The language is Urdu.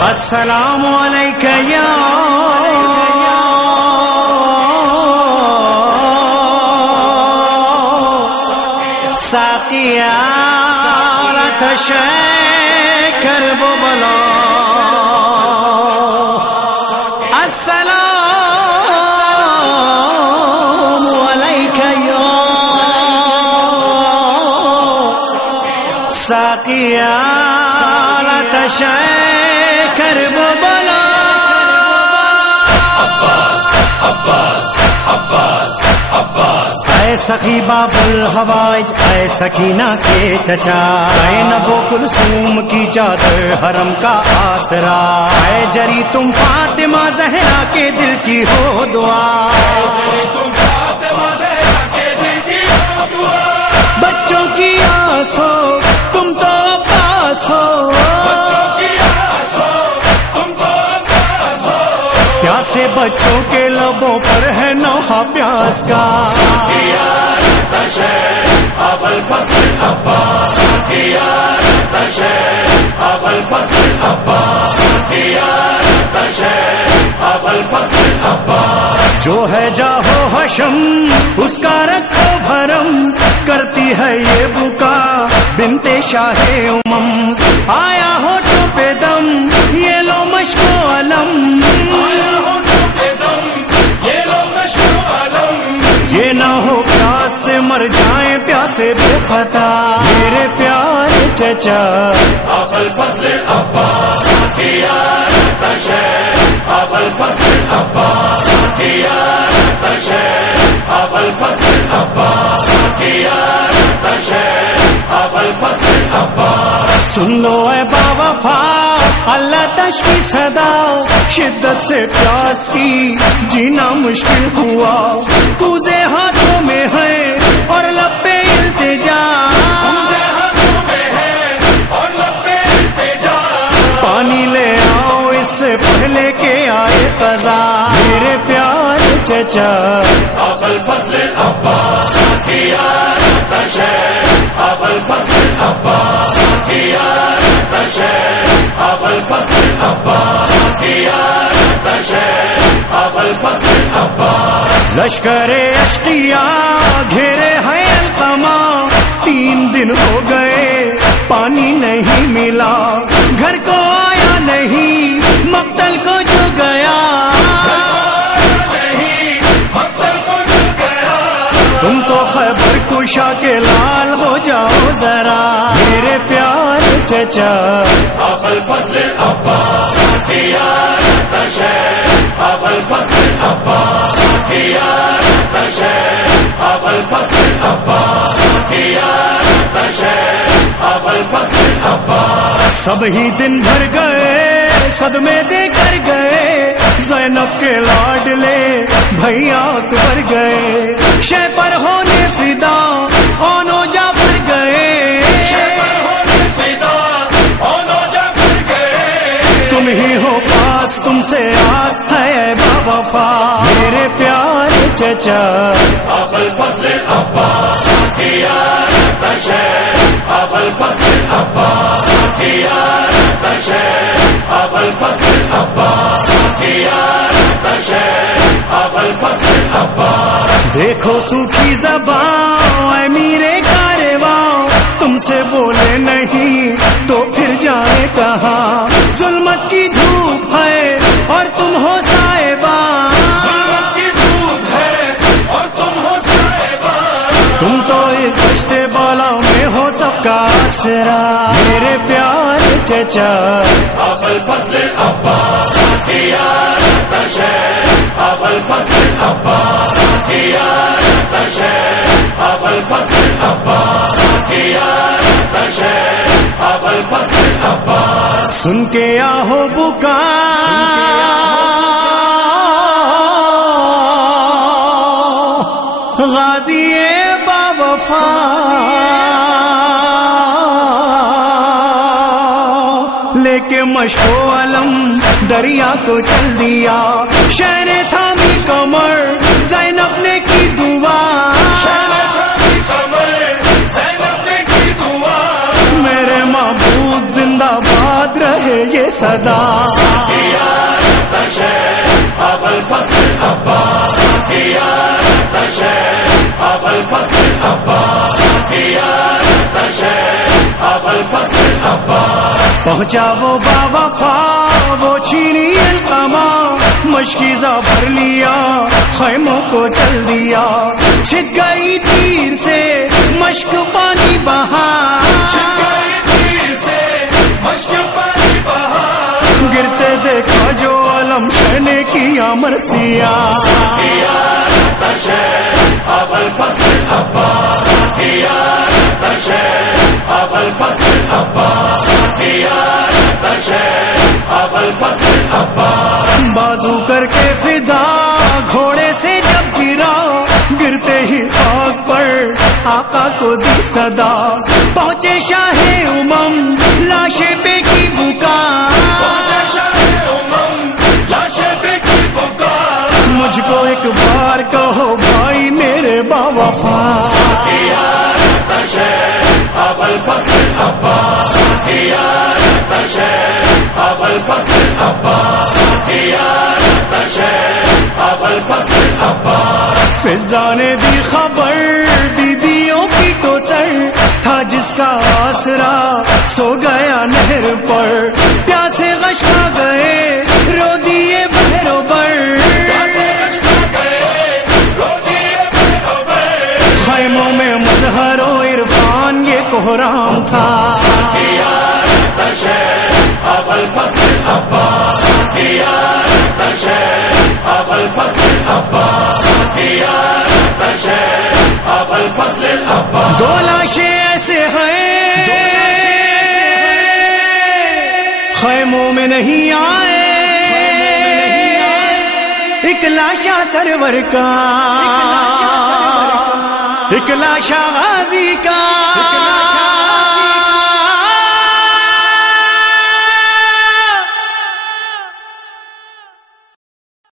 السلام علیک یا ساقی آتش کرب و بلا السلام علیک یا ساقی آتش کرب و بلا اے سخی باب الحوائج اے سکینہ کے چچا زینب و کلثوم کی چادر حرم کا آسرا اے جری تم فاطمہ زہرا کے دل کی ہو دعا بچوں کی آس ہو تم تو عباس ہو پیاسے بچوں کے لبوں پر ہے نوحہ پیاس کا جو ہے جاہو حشم اس کا رکھو بھرم کرتی ہے یہ بکا بنت شاہ امم آیا ہوٹوں پہ دم یہ لو مشک و علم یہ نہ ہو پیاس سے مر جائیں پیاسے بے خطا میرے پیارے چچا ابوالفضل عباس ابوالفضل عباس ابوالفضل عباس ابوالفضل عباس سن لو اے باوفا اللہ تشکی صدا شدت سے پیاس کی جینا مشکل ہوا کوزے ہاتھوں میں ہے اور لب پہ التجا پانی لے آؤ اس سے پہلے کہ آئے قضا میرے پیارے چچا ابوالفضل عباس ابوالفضل عباس ابوالفضل عباس ابوالفضل عباس لشکر اشقیاء گھیرے ہے القمہ 3 دن ہو گئے پانی نہیں ملا گھر کو آیا نہیں مقتل کو جو گیا تم تو خیبر کشا کے لال ہو جاؤ ذرا میرے پیارے چچا ابوالفضل عباس ابوالفضل عباس ابوالفضل عباس ابوالفضل عباس سب ہی دن بھر گئے صدمے دے کر گئے زینب کے لاڈلے بھیا اکبر گئے شہ پر ہونے فدا اونو جعفر گئے تم ہی ہو پاس تم سے آس ہے باوفا میرے پیارے چچا ابوالفضل عباس ابوالفضل عباس ابوالفضل عباس ابوالفضل عباس دیکھو سوکھی زبان اے میرے کارواں تم سے بولے نہیں تو پھر جائے کہاں ظلمت کی دھوپ ہے اور تم ہو صاحبان تم تو اس دشت بالا میں ہو سب کا آسرا میرے پیارے چچا ابوالفضل عباس ابوالفضل عباس ابوالفضل عباس ابوالفضل عباس سن کے آہو بکا غازی باوفا لے کے مشک و علم دریا کو چل دیا شہر تھامی کمر زینب نے کی دعا بے صدا. پہنچا وہ باوفا وہ چھینی القما، مشکیزہ بھر لیا خیموں کو چل دیا. چھک گئی تیر سے مشک پانی بہا، گرتے دیکھا جو علم شہ نے کیا مرثیہ. بازو کر کے فدا گھوڑے سے جب گرا، گرتے ہی خاک پر آقا کو دی صدا. پہنچے شاہ امم لاشیں بے کی بکا، مجھ کو ایک بار کہو بھائی میرے باوفا. فضا نے دی خبر بیبیوں کی تو سر تھا جس کا آسرا سو گیا نہر پر. پیاسے غش کھا گئے رو دیے بہرو بر، خیموں میں مظہر و عرفان یہ کوہرام تھا. دو لاشیں ایسے ہیں خیموں میں نہیں آئے، ایک لاشا سرور کا، ایک لاشا غازی کا.